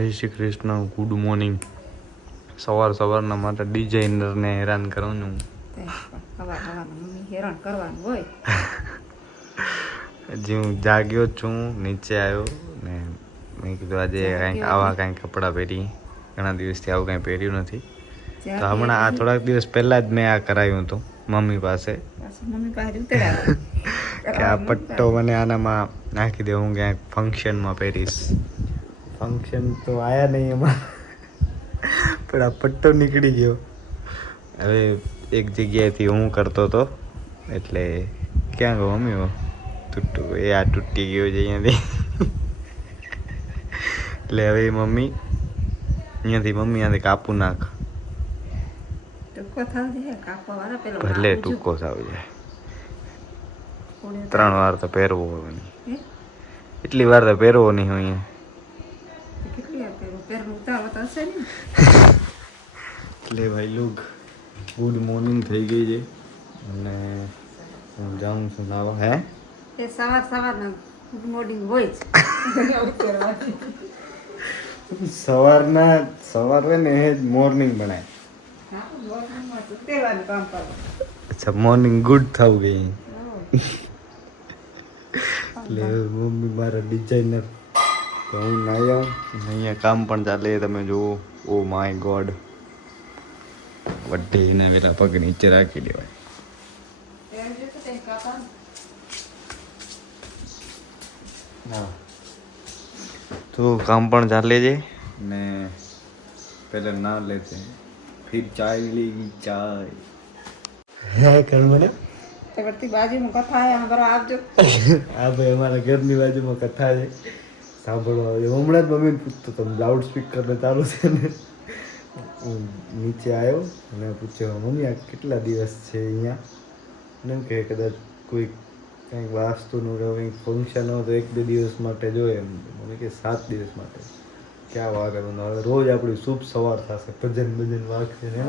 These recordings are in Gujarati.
જય શ્રી કૃષ્ણ, ગુડ મોર્નિંગ. સવારના માટે ડિઝાઇનરને હેરાન કરવાનું. મમ્મી હેરાન કરવાનું હોય. હજી હું જાગ્યો જ છું, નીચે આવ્યો ને મેં કીધું આજે કાંઈ કપડાં પહેરી. ઘણા દિવસથી આવું કાંઈ પહેર્યું નથી. તો હમણાં આ થોડાક દિવસ પહેલાં જ મેં આ કરાવ્યું હતું મમ્મી પાસે કે આ પટ્ટો મને આનામાં નાખી દે, હું ક્યાંક ફંક્શનમાં પહેરીશ. ફંક્શન તો આયા નહીં એમાં, પણ આ પટ્ટો નીકળી ગયો. હવે એક જગ્યાએથી હું કરતો હતો એટલે ક્યાં ગયો મમ્મી આ તૂટી ગયો છે અહીંયાથી. એટલે હવે મમ્મી કાપું નાખ, ભલે ટૂંકો થાવ જાય. 3 વાર તો પહેરવો હોય નહીં, એટલી વાર તો પહેરવો નહીં હોય. એટલે ભાઈ લોગ ગુડ મોર્નિંગ થઈ ગઈ છે અને હું જાઉં છું નાવા. હે સવારના ગુડ મોર્નિંગ હોય જ. સવાર હોય ને એ જ મોર્નિંગ બનાય. અચ્છા, મોર્નિંગ ગુડ થવું ગઈ. એટલે મમ્મી મારા ડિઝાઇનર તો હું નાઈ આવું. અહીંયા કામ પણ ચાલે, તમે જુઓ. ઓ માય ગોડ, વડે એના વેલા પગ નીચે રાખી દેવાય. તો કામ પણ ચાલે છે ને પહેલા ના લેતે ફિર ચાય લેગી ચાય. હે કણ મને બાજુમાં કથા આવજો. હા ભાઈ, અમારા ઘરની બાજુમાં કથા છે, સાંભળવા આવે. હમણાં જ મમ્મીને પૂછતો હતો, લાઉડ સ્પીકરને ચાલુ છે ને. હું નીચે આવ્યો અને પૂછ્યો, મમ્મી આ કેટલા દિવસ છે અહીંયા? એમ કે કદાચ કોઈ કંઈક વાસ્તુનું કંઈક ફંક્શન હોય તો 1-2 દિવસ માટે જોઈએ. એમ મને કે 7 દિવસ માટે. ક્યાં વાગવાનું? હવે રોજ આપણી શુભ સવાર થશે, ભજન વાગશે ને.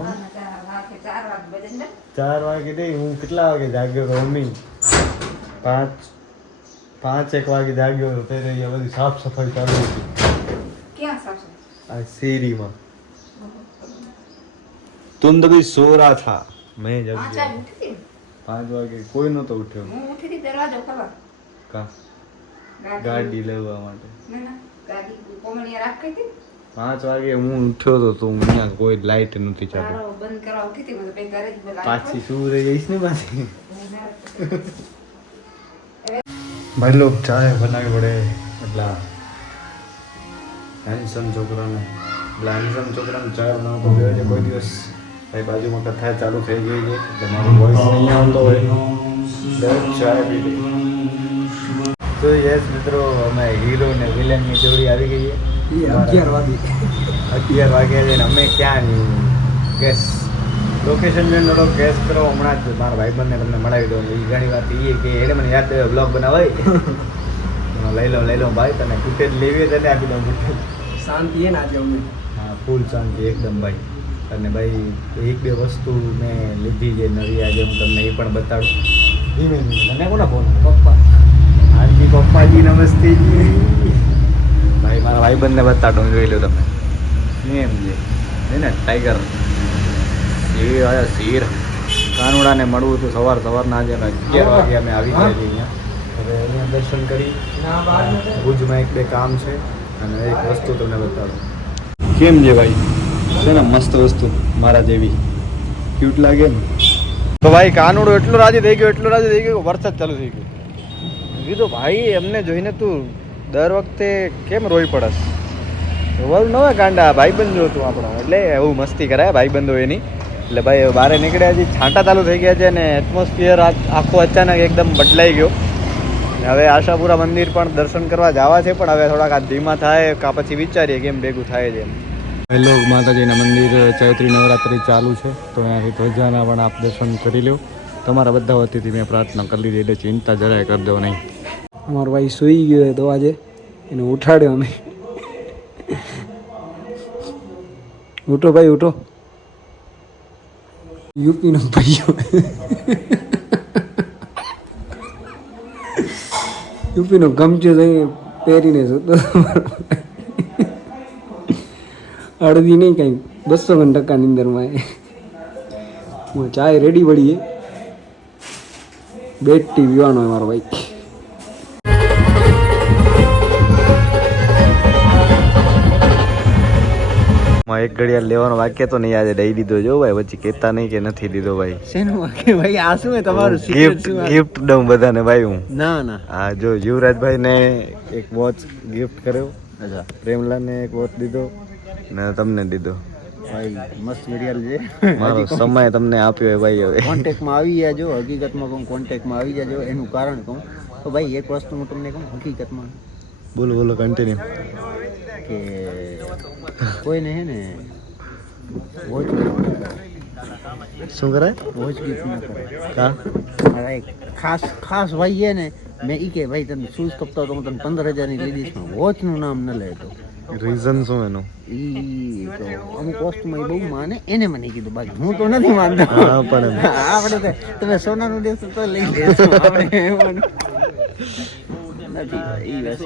4 વાગે નહીં, હું કેટલા વાગે જાગ્યો હતો મમ્મી? 5-1 વાગે જાગ્યો હતો. ત્યારે અહીંયા બધી સાફ સફાઈ ચાલુ હતી. ક્યાં સાફ? આ શેરીમાં. તુમ તો ભી સો રહા થા, મેં જબ 5 વાગે કોઈ નતો ઉઠ્યો. હું ઉઠી હતી દરવાજો ખબર કા ગાડી લેવા માટે. ગાડી કોમળિયા રાખી હતી. 5 વાગે હું ઉઠ્યો હતો તો અહીંયા કોઈ લાઈટ નહોતી ચાલુ. બંધ કરવા ઉઠી હતી, મને ઘરે જ પાછી શું રહી જઈશ ને પાછી. ભાઈ લોગ ચાય બનાવી પડે એટલા હેન્ડસમ છોકરાને ચા બનાવતો ગયો છે કોઈ દિવસ. ભાઈ બાજુમાં કથા ચાલુ થઈ ગઈ છે એટલે મારો વોઇસ નહીં આવતો હોય. ચાય પી લે. તો યસ મિત્રો, અમે હીરો ને વિલનની જોડી આવી ગઈ છે. 11 વાગ્યા છે ને અમે ક્યાં ગેસ લોકેશન મેં થોડો ગેસ કરો. હમણાં જ મારા ભાઈબંધને તમને મળાવી દઉં. એ ઘણી વાત એ કે એને મને યાદ થયો બ્લોગ બનાવાય. લઈ લો ભાઈ, તને ફૂટેજ લેવી તને આપી દઉં. ફૂટેજ શાંતિ હે ને આજે અમે? હા, ફૂલ શાંતિ એકદમ ભાઈ. અને ભાઈ 1-2 વસ્તુ મેં લીધી છે નવી, આજે હું તમને એ પણ બતાડું. ધીમે મને કોના ફોન? પપ્પા. હાજી પપ્પાજી, નમસ્તે જી. ભાઈ મારા ભાઈબંધને બતાડો, જોઈ લો તમે. એમ છે ને ટાઈગર શેર કાનુડાને મળવું હતું સવારના. આજે 11 વાગે અમે આવી ગયા છીએ અહીંયા. હવે અહીંયા દર્શન કરી. ભુજમાં 1-2 કામ છે અને એક વસ્તુ તમને બતાડો. કેમ છે ભાઈ? છે ને મસ્ત વસ્તુ, મારા જેવી ક્યુટ લાગે ને. તો ભાઈ કાનુડો એટલો રાજી થઈ ગયો કે વરસાદ ચાલુ થઈ ગયો. કીધું ભાઈ એમને જોઈને તું દર વખતે કેમ રોઈ પડસ? રોવાનું ન હોય ગાંડા, ભાઈબંધ જો તું આપણો. એટલે એવું મસ્તી કરાય ભાઈબંધો એની. એટલે ભાઈ બહાર નીકળ્યા, હજી છાંટા ચાલુ થઈ ગયા છે અને એટમોસ્ફિયર આખો અચાનક એકદમ બદલાઈ ગયો. હવે આશાપુરા મંદિર પણ દર્શન કરવા જવા છે, પણ હવે થોડાક આ ધીમા થાય કાં પછી વિચારીએ કેમ ભેગું થાય છે. હેલો, માતાજીના મંદિર ચૈત્રી નવરાત્રિ ચાલુ છે તો અહીંયાથી ધ્વજાના પણ આપ દર્શન કરી લો. તમારા બધા વતીથી મેં પ્રાર્થના કરી લીધી એટલે ચિંતા જરાય કરી દો નહીં. અમારો ભાઈ સૂઈ ગયો તો આજે એને ઉઠાડ્યો અમે. ઉઠો ભાઈ ઉઠો. યુપીનો ભાઈઓ યુપીનો ગમચો થઈ પહેરીને જતો. અડધી નહીં કંઈક 200% નીંદરમાં ચાય રેડી પડીએ બેટ ટી પીવાનો હોય મારો ભાઈ એક ઘડિયાળ લેવાનો વાક્ય તો નહીં આજે દઈ દીધો જો ભાઈ પછી કહેતા નહીં કે નથી દીધો ભાઈ શેનું વાકે ભાઈ આ શું હે તમારું ગિફ્ટ દઉં બધાને ભાઈ હું ના ના હા જો યુવરાજભાઈ ને એક વોચ ગિફ્ટ કર્યો અચ્છા પ્રેમલાલને એક વોચ દીધો ને તમને દીધો ભાઈ મસ્ત ઘડિયાળ છે મારો સમય તમને આપ્યો ભાઈ હવે કોન્ટેક્ટમાં આવી જાજો હકીકતમાં કહું કોન્ટેક્ટમાં આવી જાજો એનું કારણ કહું તો ભાઈ એક વસ્તુ હું તમને કહું હકીકતમાં બોલો બોલો કન્ટિન્યુ કે કોઈને હે ને વોચ શું કરાય વોચ ગિફ્ટ ના કરે કા મારા એક ખાસ ભાઈ છે ને મેં ઈ કે ભાઈ તને શૂઝ કપતો તો હું તને 15,000 ની લેડીઝમાં વોચનું નામ ન લેતો રીઝન શું એનું ઈ તો અમુક વસ્તુમાં બહુ માને એને મને કીધું બાકી હું તો નથી માનતો હા પણ આપણે તો તમે સોનાનું દેશો તો લઈ લેશો આપણે એવું નથી ઈ વસ્તુ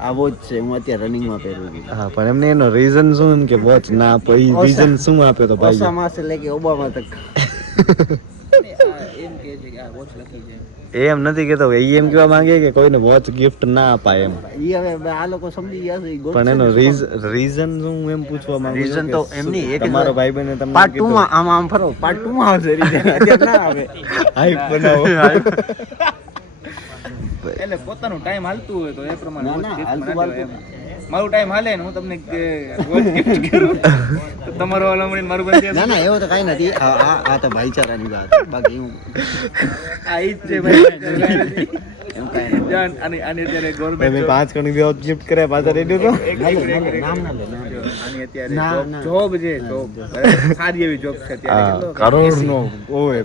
આ વોચ છે હું અત્યારે રનિંગમાં પહેરું છું હા પણ એમને એનો રીઝન શું કે વોચ ના આપો ઈ રીઝન શું આપ્યો તો ભાઈ ઓસામા સે લેકે ઓબામા તક એમ નથી કેતો એમ કેવા માંગે કે કોઈને વોચ ગિફ્ટ ના અપાય એમ ઈ હવે આ લોકો સમજી ગયા છે પણ એનો રીઝન શું એમ પૂછવા માંગુ રીઝન તો એમ નહીં એક તમારો ભાઈબંધને તમને પાર્ટ 2 માં આમ ફરો પાર્ટ 2 માં આવશે રીઝન અત્યારે ના આવે હાઈપ બનાવો એટલે પોતાનું ટાઈમ હાલતું હોય તો એ પ્રમાણે ના, ના, હાલતું હાલતું. મારું ટાઈમ હાલે ને હું તમને વોચ ગિફ્ટ કરું તો તમારો વાલો મળીને મારું બંધ ના ના એવું તો કાંઈ નથી આ તો ભાઈચારાની વાત બાકી હું આ ઈ જ છે ભાઈ એમ કાંઈ નથી. જાન આની અત્યારે મેં ગવર્મેન્ટ 5 કણી વોચ ગિફ્ટ કરે પાછા રેડી તો નામ ના લે આની ના, ના. અત્યારે જોબ છે જોબ સારી એવી જોબ છે અત્યારે કેટલો? કરોડ નો ઓય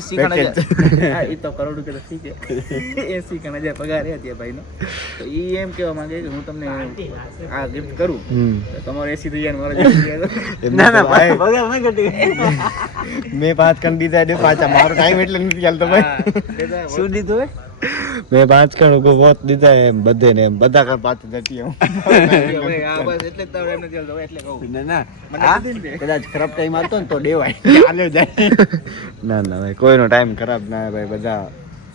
80 હા ઈ તો કરોડ રૂપિયા તો ઠીક છે 80,000 પગાર છે અત્યારે ભાઈનો તો ઈ એમ કહેવા માંગે કે હું તમને આ ગિફ્ટ કરું તો તમારો 80 થઈ જાય ને મારો 80 થઈ જાય તો ના ના ભાઈ બગાડ ના ઘટી મેં 5 કણ દીધા દે પાછા મારો ટાઈમ એટલે નથી ચાલતો ભાઈ દેતા શું દીધું હે મેં 5 કણ કો વોચ દીધા એમ બધે ને એમ બધા કણ પાછું જતી હું ભાઈ આ બસ એટલે જ તારો એમ નથી ચાલતો એટલે કહું ના ના મને કીધું ને તે. કદાચ ખરાબ ટાઈમ આવતો ને તો દેવાય ચાલ્યો જાય ના ના ભાઈ કોઈનો ટાઈમ ખરાબ ના હોય ભાઈ બધા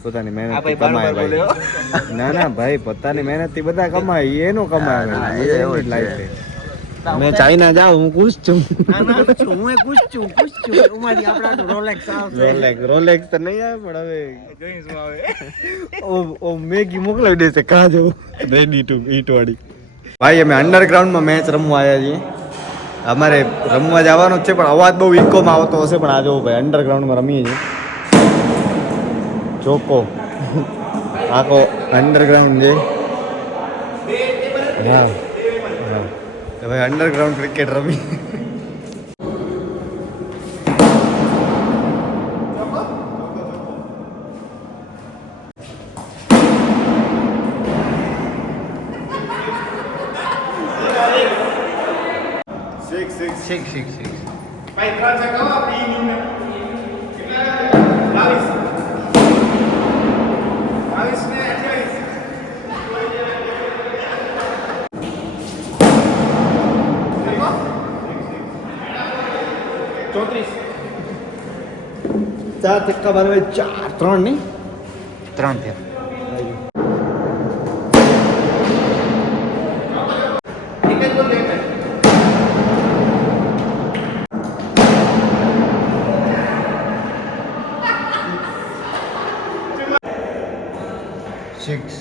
પોતાની મહેનત આ ભાઈ કમાય બારોબાર ભાઈ ના ના ભાઈ પોતાની મહેનત થી બધા કમાય ઈ એનું કમાય ભાઈ એ એવી લાઈફ છે મેં ચાઇના જાઉં હું ખુશ છું હું ખુશ છું ઉમાજી આપણા રોલેક્સ આવશે રોલેક્સ તો નહીં આવે પણ હવે જોઈ શું આવે ઓ મેગી મોકલાવી દેશે કાં જવું રેડી ટુ ઈટ વાળી ભાઈ અમે અંડરગ્રાઉન્ડમાં મેચ રમવા આવ્યા છીએ અમારે રમવા જવાનો જ છે પણ અવાજ બહુ ઇકોમાં આવતો હશે પણ આ જોવો ભાઈ અંડરગ્રાઉન્ડમાં રમીએ છીએ ચોકો આખો અંડરગ્રાઉન્ડ છે હા હા તો ભાઈ અંડરગ્રાઉન્ડ ક્રિકેટ રમી ચાર ચક્કા મારે 3 નહીં 3 થયા સિક્સ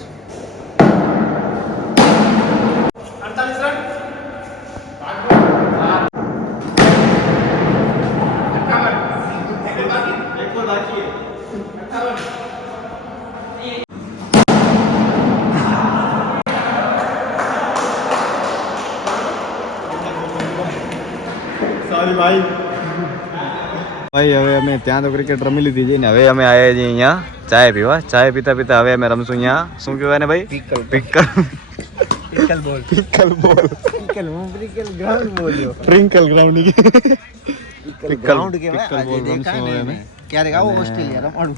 સોરી ભાઈ હવે અમે ત્યાં તો ક્રિકેટ રમી લીધી છે ને હવે અમે આવ્યા છીએ અહીંયા ચાય પીવા ચાય પીતા પીતા હવે અમે રમશું અહીંયા શું કહેવાય ને ભાઈ પિકલ બોલ ટ્રિંકલ ગ્રાઉન્ડ ગ્રાઉન્ડ કહેવાય રમશું હવે અમે ક્યારેક આવો ઓસ્ટ્રેલિયા રમવાનું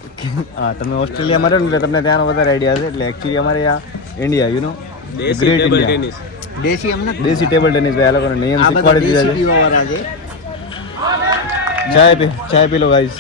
હા તમે ઓસ્ટ્રેલિયામાં રહો ને એટલે તમને ત્યાંનો વધારે આઈડિયા હશે એટલે એકચ્યુઅલી અમારે આ India you know great India દેશી એમ નથી દેશી ટેબલ ટેનિસ ભાઈ આ લોકોને નિયમ આ બધા શીખવાડી દીધા દેશી છે. પીવાવાળા છે. ચાય પી લો ગાઈસ.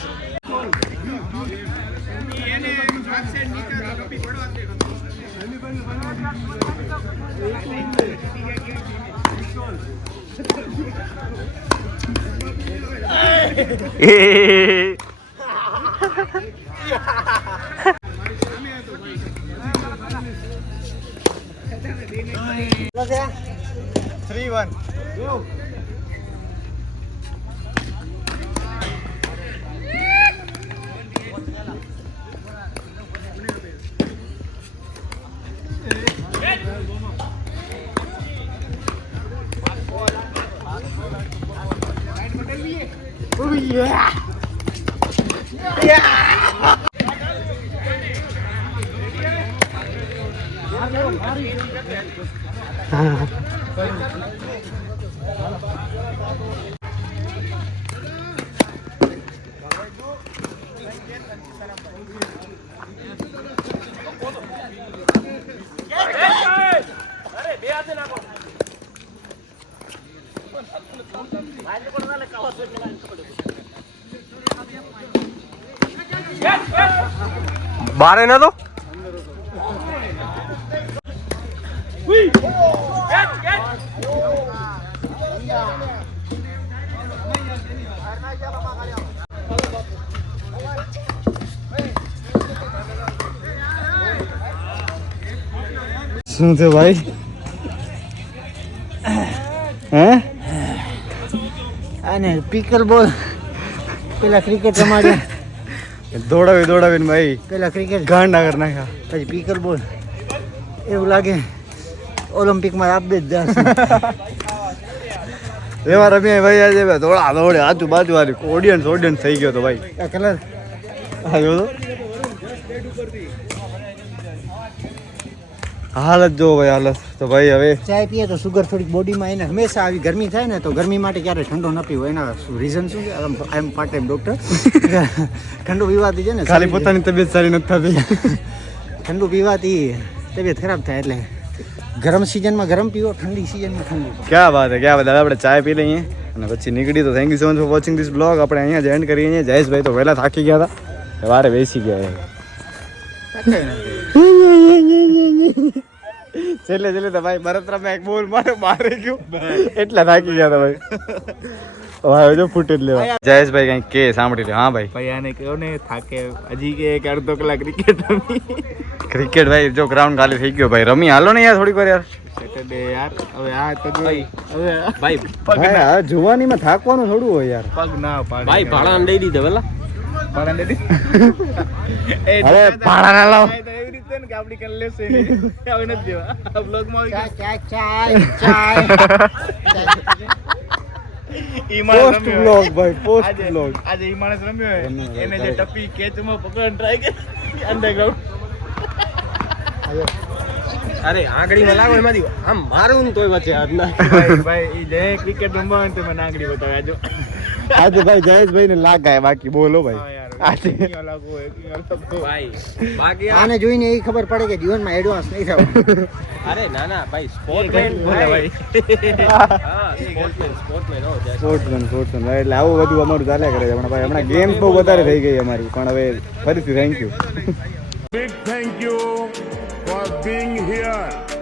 બારે ના તો શું છે ભાઈ? હે અને પિકલ બોલ પેલા ક્રિકેટ રમાડ્યા, દોડાવીને ભાઈ પેલા ક્રિકેટ ગાંડા કરી નાખ્યા. પછી પિકલ બોલ એવું લાગે ઓલિમ્પિકમાં આપી જ જશે. એવા રમ્યા ભાઈ આજે દોડે આજુબાજુ વાળી ઓડિયન્સ થઈ ગયો તો ભાઈ. આ કલર હા જો તો હાલત જો ભાઈ હાલત તો ભાઈ હવે ચાય પીએ તો સુગર થોડીક બોડીમાં એને હંમેશા આવી ગરમી થાય ને તો ગરમી માટે ક્યારે ઠંડો ન પીવો એના રીઝન શું છે? આઈ એમ પાર્ટ ટાઈમ ડૉક્ટર. ઠંડુ પીવાથી છે ને ખાલી પોતાની તબિયત સારી નથી થતી. ઠંડુ પીવાથી તબિયત ખરાબ થાય એટલે ગરમ સિઝનમાં ગરમ પીવો, ઠંડી સિઝનમાં ઠંડુ. ક્યાં વાત હે ક્યાં વાત. હવે આપણે ચાય પી લઈએ અને પછી નીકળી. તો thank you so much for watching this blog. આપણે અહીંયા જ એન્ડ કરીએ. જયેશભાઈ તો વહેલા થાકી ગયા હતા, વારે બેસી ગયા. છેલ્લે તો ભાઈ બરતરામાં એક બોલ મારે ગયો એટલા થાકી ગયા હતા ભાઈ. હવે જો ફૂટેજ લેવા. જયેશભાઈ કંઈક કે સાંભળી લે. હા ભાઈ. ભાઈ આને કહો ને થાકે હજી કે એક અડધો કલાક ક્રિકેટ રમી. ક્રિકેટ ભાઈ જો ગ્રાઉન્ડ ખાલી થઈ ગયો ભાઈ. રમી હાલો ને યાર થોડીક વાર યાર. સેટરડે યાર હવે આ તો જોઈ હવે ભાઈ ભાઈ આ જુવાનીમાં થાકવાનું થોડું હોય યાર. પગ ના પાડે ભાઈ ભાડા દઈ દીધા પેલા ભાડા દે અરે ભાડા ના લાવ. એવી રીતે ને કે આપડી કલ લેશે હવે નથી દેવા આ બ્લોગ માં ચાય ઈ માણસ પોસ્ટ રમ્યો બ્લોગ ભાઈ પોસ્ટ આજે બ્લોગ. આજે ઈ માણસ રમ્યો હોય એને જે ટપી કેચમાં પકડવાની ટ્રાય કરી અંડરગ્રાઉન્ડ અરે આંગળીમાં લાગો એમાંથી આમ મારું ને તોય વચ્ચે હાથ ના ભાઈ ઈ જે ક્રિકેટ રમવા હોય તો મને આંગળી બતાવે આજો આજે ભાઈ જયેશભાઈ ને લાગાય બાકી બોલો હા ભાઈ. યાર આજે ક્યાં લાગુ હોય ક્યાં લાગુ ભાઈ બાકી આને જોઈને એ ખબર પડે કે જીવનમાં એડવાન્સ નહીં થવું. અરે ના ના ભાઈ સ્પોર્ટમેન બોલે ભાઈ હા સ્પોર્ટમેન હો જાય સ્પોર્ટ્સમેન એટલે આવું બધું અમારું ચાલ્યા કરે છે હમણાં ભાઈ. હમણાં ગેમ્સ બહુ વધારે થઈ ગઈ અમારી પણ હવે ફરીથી thank you. Big thank you for being here.